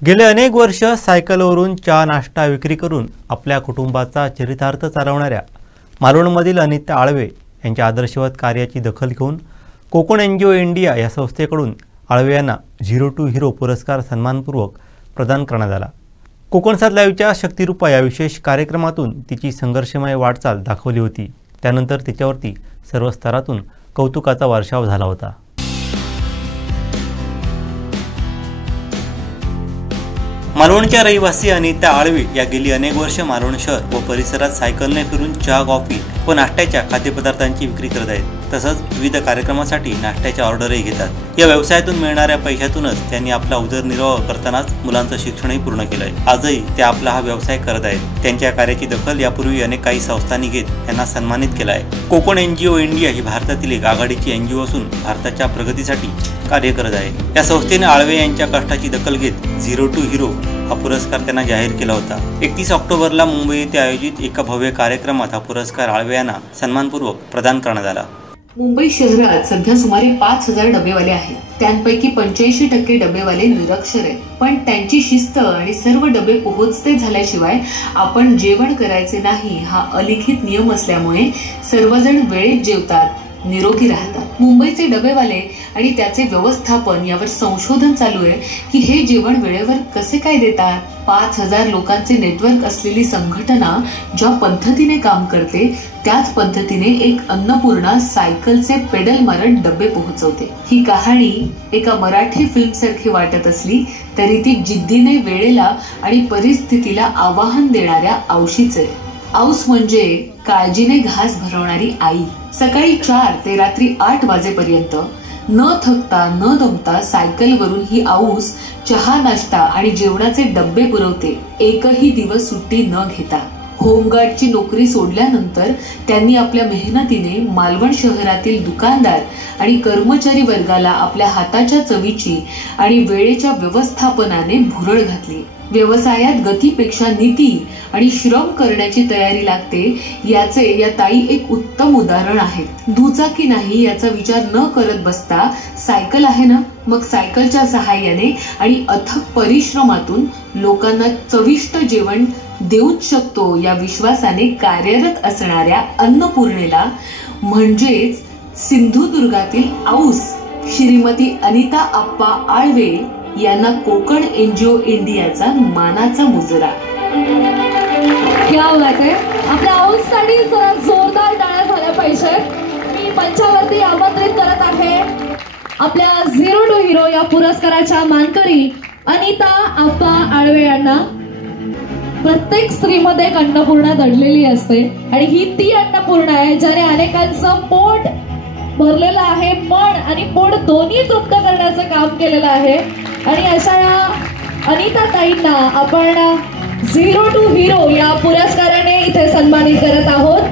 गेले अनेक वर्ष सायकलवरून चहा नाश्ता विक्री करून आपल्या कुटुंबाचा चरितार्थ चालवणाऱ्या मालवणमधील अनिता आळवे यांच्या आदर्शवत कार्याची दखल घेऊन कोकण एनजीओ इंडिया या संस्थेकडून आळवे यांना झिरो टू हिरो पुरस्कार सन्मानपूर्वक प्रदान करण्यात आला। कोकणसात लाईव्हच्या शक्तिरूपा या विशेष कार्यक्रमातून तिची संघर्षमय वाटचाल दाखवली होती। त्यानंतर तिच्यावरती सर्व स्तरातून कौतुकाचा वर्षाव झाला होता। मालवणच्या रहिवासी अनिता आळवे या गेली अनेक वर्ष मालवण शहर व परिसरात सायकलने फिरून चहा, कॉफी व नाश्त्याच्या खाद्यपदार्थांची विक्री करत आहेत। तसंच विविध कार्यक्रमासाठी नाश्त्याच्या ऑर्डरही घेतात। या व्यवसायातून मिळणाऱ्या पैशातूनच त्यांनी आपला उदरनिर्वाह करतानाच मुलांचं शिक्षणही पूर्ण केलंय। आजही ते आपला हा व्यवसाय करत आहेत। त्यांच्या कार्याची दखल यापूर्वी अनेक काही संस्थांनी घेत त्यांना सन्मानित केलं आहे। कोकण एनजीओ इंडिया ही भारतातील एक आघाडीची एनजीओ असून भारताच्या प्रगतीसाठी कार्य करत आहे। या संस्थेने आळवे यांच्या कष्टाची दखल घेत झिरो टू हिरो हा पुरस्कार त्यांना जाहीर केला होता। 31 ऑक्टोबरला मुंबई येथे आयोजित एका भव्य कार्यक्रमात हा पुरस्कार आळवे यांना सन्मानपूर्वक प्रदान करण्यात आला। मुंबई शहरात सध्या सुमारे 5000 डबेवाले आहेत। त्यांपैकी 85% डबेवाले निरक्षर आहेत, पण त्यांची शिस्त आणि सर्व डबे पोहोचते झाल्याशिवाय आपण जेवण करायचे नाही हा अलिखित नियम असल्यामुळे सर्वजण वेळेत जेवतात, निरोगी राहतात। मुंबईचे डबेवाले आणि त्याचे व्यवस्थापन यावर संशोधन चालू आहे की हे जेवण वेळेवर कसे काय देतात। 5000 लोकांचे नेटवर्क असलेली संघटना ज्या पद्धतीने काम करते त्याच पद्धतीने एक अन्नपूर्णा सायकलचे पेडल मारत डबे पोहोचवते। ही कहाणी एका मराठी फिल्म सारखी वाटत असली तरी ती जिद्दीने वेळेला आणि परिस्थितीला आवाहन देणाऱ्या औशीच आहे। औस म्हणजे काळजीने घास भरवणारी आई। सकाळी 4 ते रात्री 8 वाजेपर्यंत न थकता न दमता सायकलवरून ही औस चहा, नाश्ता आणि जेवणाचे डब्बे पुरवते, एकही दिवस सुट्टी न घेता। होमगार्डची नोकरी सोडल्यानंतर त्यांनी आपल्या मेहनतीने मालवण शहरातील दुकानदार आणि कर्मचारी वर्गाला आपल्या हाताच्या चवीची आणि वेळेच्या व्यवस्थापनाने भुरळ घातली। व्यवसायात गतीपेक्षा नीती आणि श्रम करण्याची तयारी लागते याचे या ताई एक उत्तम उदाहरण आहेत। दुचाकी नाही याचा विचार न करत बसता सायकल आहे ना, मग सायकलच्या सहाय्याने आणि अथक परिश्रमातून लोकांना चविष्ट जेवण देऊच शकतो या विश्वासाने कार्यरत असणाऱ्या अन्नपूर्णेला म्हणजेच सिंधुदुर्गातील औस श्रीमती अनिता आप्पा आळवे यांना कोकण एनजीओ इंडियाचा मानाचा मुजरा। क्या बात आहे। आपल्या औससाठी जरा जोरदार टाळ्या झाल्या पाहिजेत। मी मंचावरती आमंत्रित करत आहे आपल्या झिरो टू हिरो या पुरस्काराच्या मानकरी अनिता आप्पा आळवे यांना। प्रत्येक स्त्रीमध्ये एक अन्नपूर्णा दडलेली असते आणि ही ती अन्नपूर्णा आहे ज्याने अनेकांचं पोट भरलेलं आहे, मन आणि पोट दोन्ही तृप्त करण्याचं काम केलेलं आहे। आणि अशा या अनिता ताईंना आपण झिरो टू हिरो या पुरस्काराने इथे सन्मानित करत आहोत।